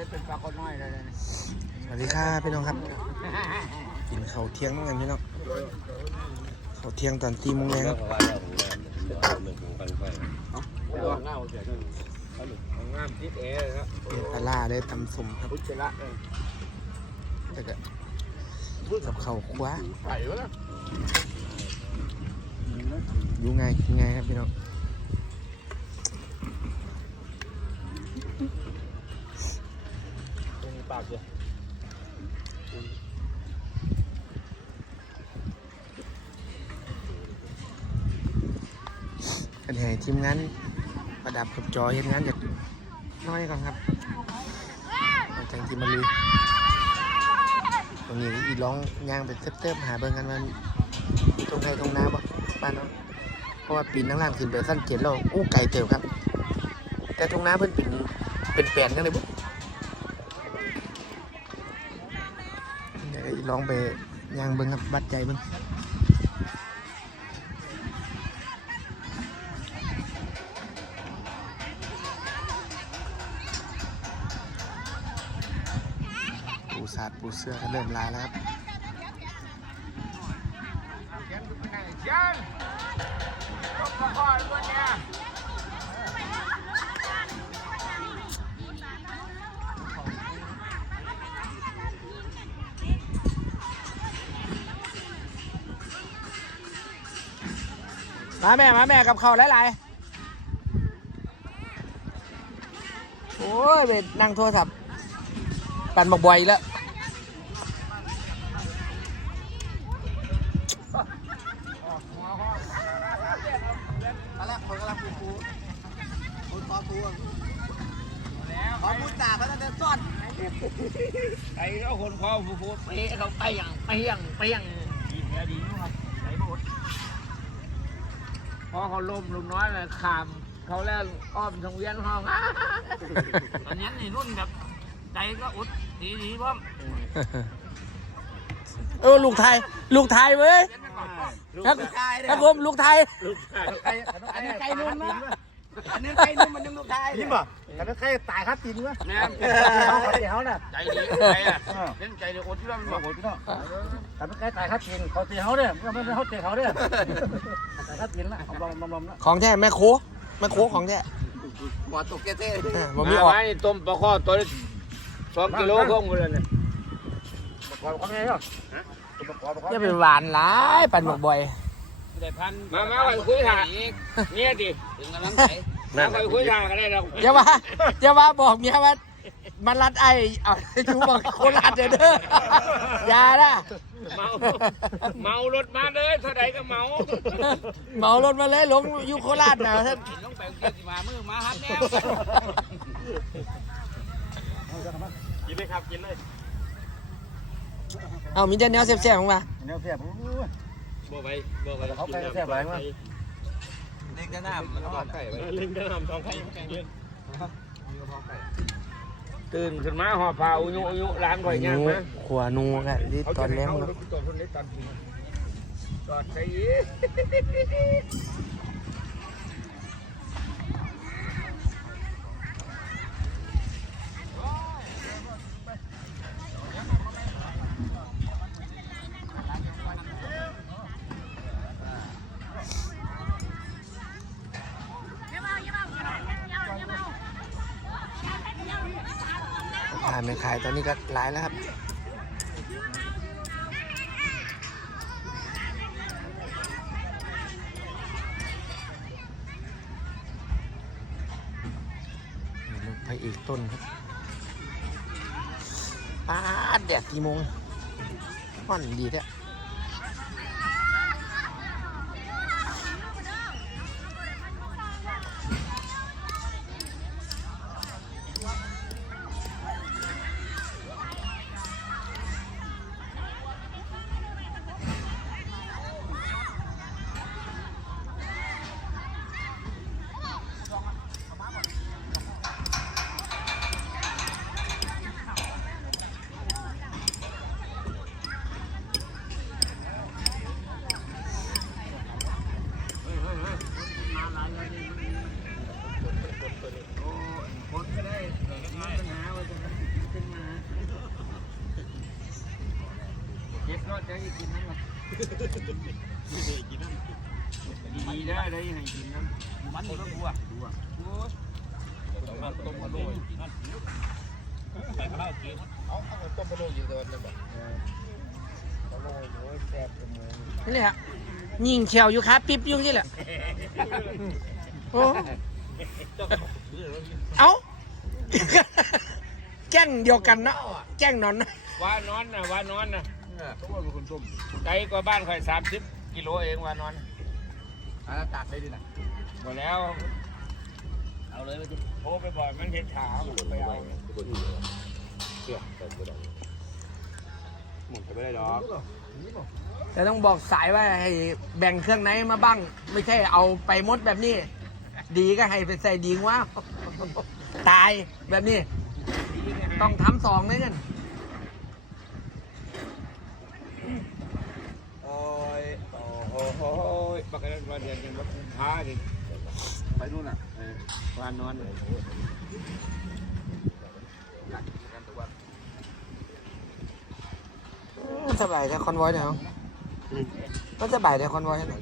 ได้เป็นปลาคนน้อยเลยนะสวัสดีครับพี่น้องครับ กินข้าวเที่ยงด้วยกันพี่น้องข้าวเที่ยงตอนตีโมงแรงครับเงาเกิดงามทิศเอครับเป็นปลาล่าได้ตำสมครับพุทธละแล้วก็กับข้าวคว้าไก่วะอยู่ไงไงครับพี่น้อง ตรง ปากเลยกันให้ทีมงานประดับกับจอเห็นงานจากน้อยก่อนครับอาจังทีมาลือตรงนี้อีร้องย่างไปเติบๆหาเบิ่งกันมันตรงไทยตรงนาบ่บ้านเนาะเพราะว่าปีนนั่งล่างขึ้นไปสั้นเจ็ดแล้วอู้ไก่เติบครับ แต่ตรงน้าเพิ่นเป็นเป็นแปลนกันเลยบุ๊เดี๋ยว ลองไปย่างเบิ่งครับบัดใจเบิ่งปูสาดปูเสื้อก็เริ่มลายแล้วครับยันต้องมาคอยวันเนี้ย มาแม่มาแม่กับเขาหลายๆโอ้ยไปนั่งโทรศัพท์ปั่นบอกบ่อยแล้วตอนแรกคนกำลังปูปูปูปอปูขอปูตาเขาจะซ่อนไอ้เขาคนคอฟูฟูเป๊ะเขาไปอย่างไปอย่างไปอย่างดีแค่ดีนะครับ พอเขาล้มลุงน้อยเลยขามเขาแล้วอ้อมทางเวียนห้องตอนนี้นี่รุ่นแบบใจก็อุดดีดีพ่อมเออลูกไทย ลูกไทยเว้ยครับครับผมลูกไทยอันนี้ไก่นุ่มนะอันนี้ไก่นุ่มมันนุ่มลูกไทยยิ้มป่ะ แต่ถ้าใครตายครับตีนวะแม่เดี๋ยวน่ะใจดีใจอะเล่นใจดีอุดที่เราโอ้โหพี่น้องแต่ถ้าใครตายครับตีนเขาตีเขาเนี่ยไม่ไม่เขาเตะเขาเนี่ยตายครับตีนนะลมลมลมนะของแท้แม่โคแม่โคของแท้หัวตกเกเต้เออบ่มีออก นี่ต้มปลาข้อตัวสองกิโลครึ่งเลยเนี่ยประกอบเขาไงเหรอประกอบประกอบอย่าไปหวานหลายปั่นบอกบ่อยมามาไปคุยถ่าเนี่ยดิถึงกำลังใจ มาไปคุยถ่ากันได้แล้วอย่าว่าอย่าว่าบอกเมียว่ามันรัดไอ้เอาอยู่บอกโคราชเด้อเด้ออย่านะเมาเมารถมาเลยเท่าไหร่ก็เมาเหมารถมาเลยลงอยู่โคราชนะท่านลงไปเกี่ยวสิมามือมาฮับแนวกินเลยครับกินเลยเอามีแต่แนวแซ่บๆของมาแนวเสียบบ่ไปบ่ไปเขาไปแซ่บอะไรมั้งเล่นกระน้ำมันท้องไก่เล่นกระน้ำท้องไก่เล่นตื่นขึ้นมาหอบผ้าอุยุอุยุร้านก่อยย่างนูมาขวานูกันที่ตอนแรกเนาะเนาะจอดคนนี้ตันจอดใส่ามไปขายตอนนี้ก็หลายแล้วครับอีกพระเอกต้นครับป้าดแดดกี่โมงมันดีแท้ ดีได้ได้ให้กินน้ำมันบัวบัวโอ้ยมันต้มกระโดดไปข้าวกินเอาเอาต้มกระโดดอยู่ตัวนึงแบบกระโดดโอ้ยแซ่บจังเลยนี่แหละยิงเชียวอยู่ครับปิ๊บอยุ่งที่แหละโอ้เอ้าแจ้งเดียวกันเนาะแจ้งนอนนะว่านอนนะว่านอนนะ ต้องว่าเป็นคนต้มไกลกว่าบ้านค่อยสามสิบกิโลเองว่านอนอ่าตัดได้ดินะหมดแล้ว เอาเลยไปดิโทรไปบอกมันเห็นถามไปเอาเชื่อหมดไปไม่ได้ดอกแต่ต้องบอกสายว่าให้แบ่งเครื่องในมาบ้าง ไม่ใช่เอาไปหมดแบบนี้ ดีก็ให้ไปใส่ดีกว่าตายแบบนี้ ต้องทำสองเลยกันโอ้ยโอ้โห ปกติวันเดือนยังวันกุมภาดิไปนู่นอะวานนอนมันสบายแต่คอนวอยเนี่ยมันสบายแต่คอนวอยเนี่ย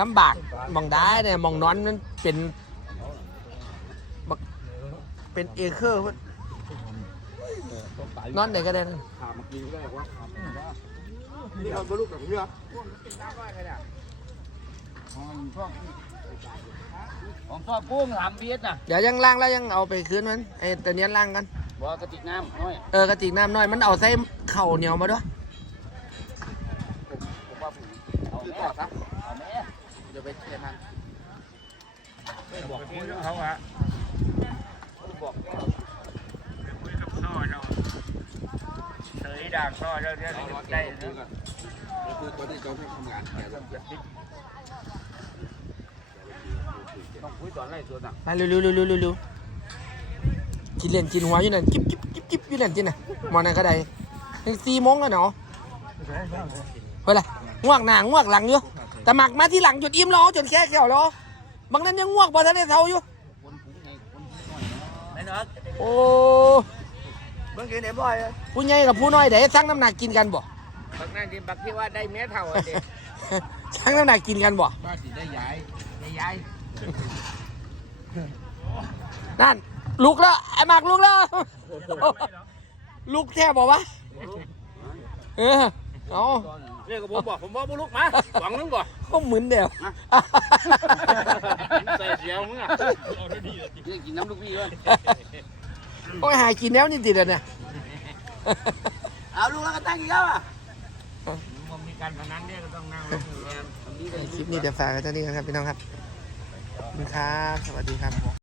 ลำบากมองได้เนี่ยมองนอนมันเป็นเป็นเอเคอร์นอนไหนก็ได้นะถามมากินก็ได้ว่า นี่เอาตัวลูกกับเรือผมชอบกุ้งหามเบียดน่ะเดี๋ยวยังล่างแล้วยังเอาไปคืนมันไอ้ตัวเนี้ยล่างกันว่ากระติกน้ำน้อย เออกระติกน้ำน้อยมันเอาใส่เข่าวเหนียวมาด้วยผมว่าผมเอาแม่ซะเอาแม่เดี๋ยวไปเชียร์มันบอกคุยกับเขาอะบอกคุยกับพ่อเรา เฉยด่างพ่อเราจะได้นะคือตอนที่เขาทำงานแกแล้วต้องคุยตอนไรตัวน่ะไปเร็วเร็วเร็วเร็วเร็ มอนั่นก็ได้ยังสี่โมงแล้วเนาะเฮ้ยล่ะง่วงหน้าง่วงหลังอยู่แต่หมักมาที่หลังจุดอิ่มแล้วจนแค่เขียวแล้วบางนั้นยังง่วงบ่ทันได้เท่าอยู่ไอ้เนาะโอ้เมื่อกี้ไหนบ่อยผู้ใหญ่กับผู้น้อยเดี๋ยวสั่งน้ำหนักกินกันบ่บางนั่นที่บักที่ว่าได้เมียเท่าเด็กสั่งน้ำหนักกินกันบ่บ้านสิได้ย้ายได้ย้ายนั่นลุกแล้วไอ้หมากลุกแล้วลุกแทบบอกว่าเออเอาเรียกกับผมบอกผมบอกบุลุกมาหวังนึงบ่ก็เหมือนเดียวใส่เสียวมึงอะเรียกกินน้ำลูกพี่ด้วย โอ้ยหากินแล้วนี่ติดอะเนี่ย เอาลูกแล้วก็ตั้งอีกแล้วอะมันมีการพนันเนี่ยก็ต้องนั่งลงอยู่แล้ว คลิปนี้เดี๋ยวฝากไว้เท่านี้กันครับพี่น้องครับขอบคุณครับ สวัสดีครับ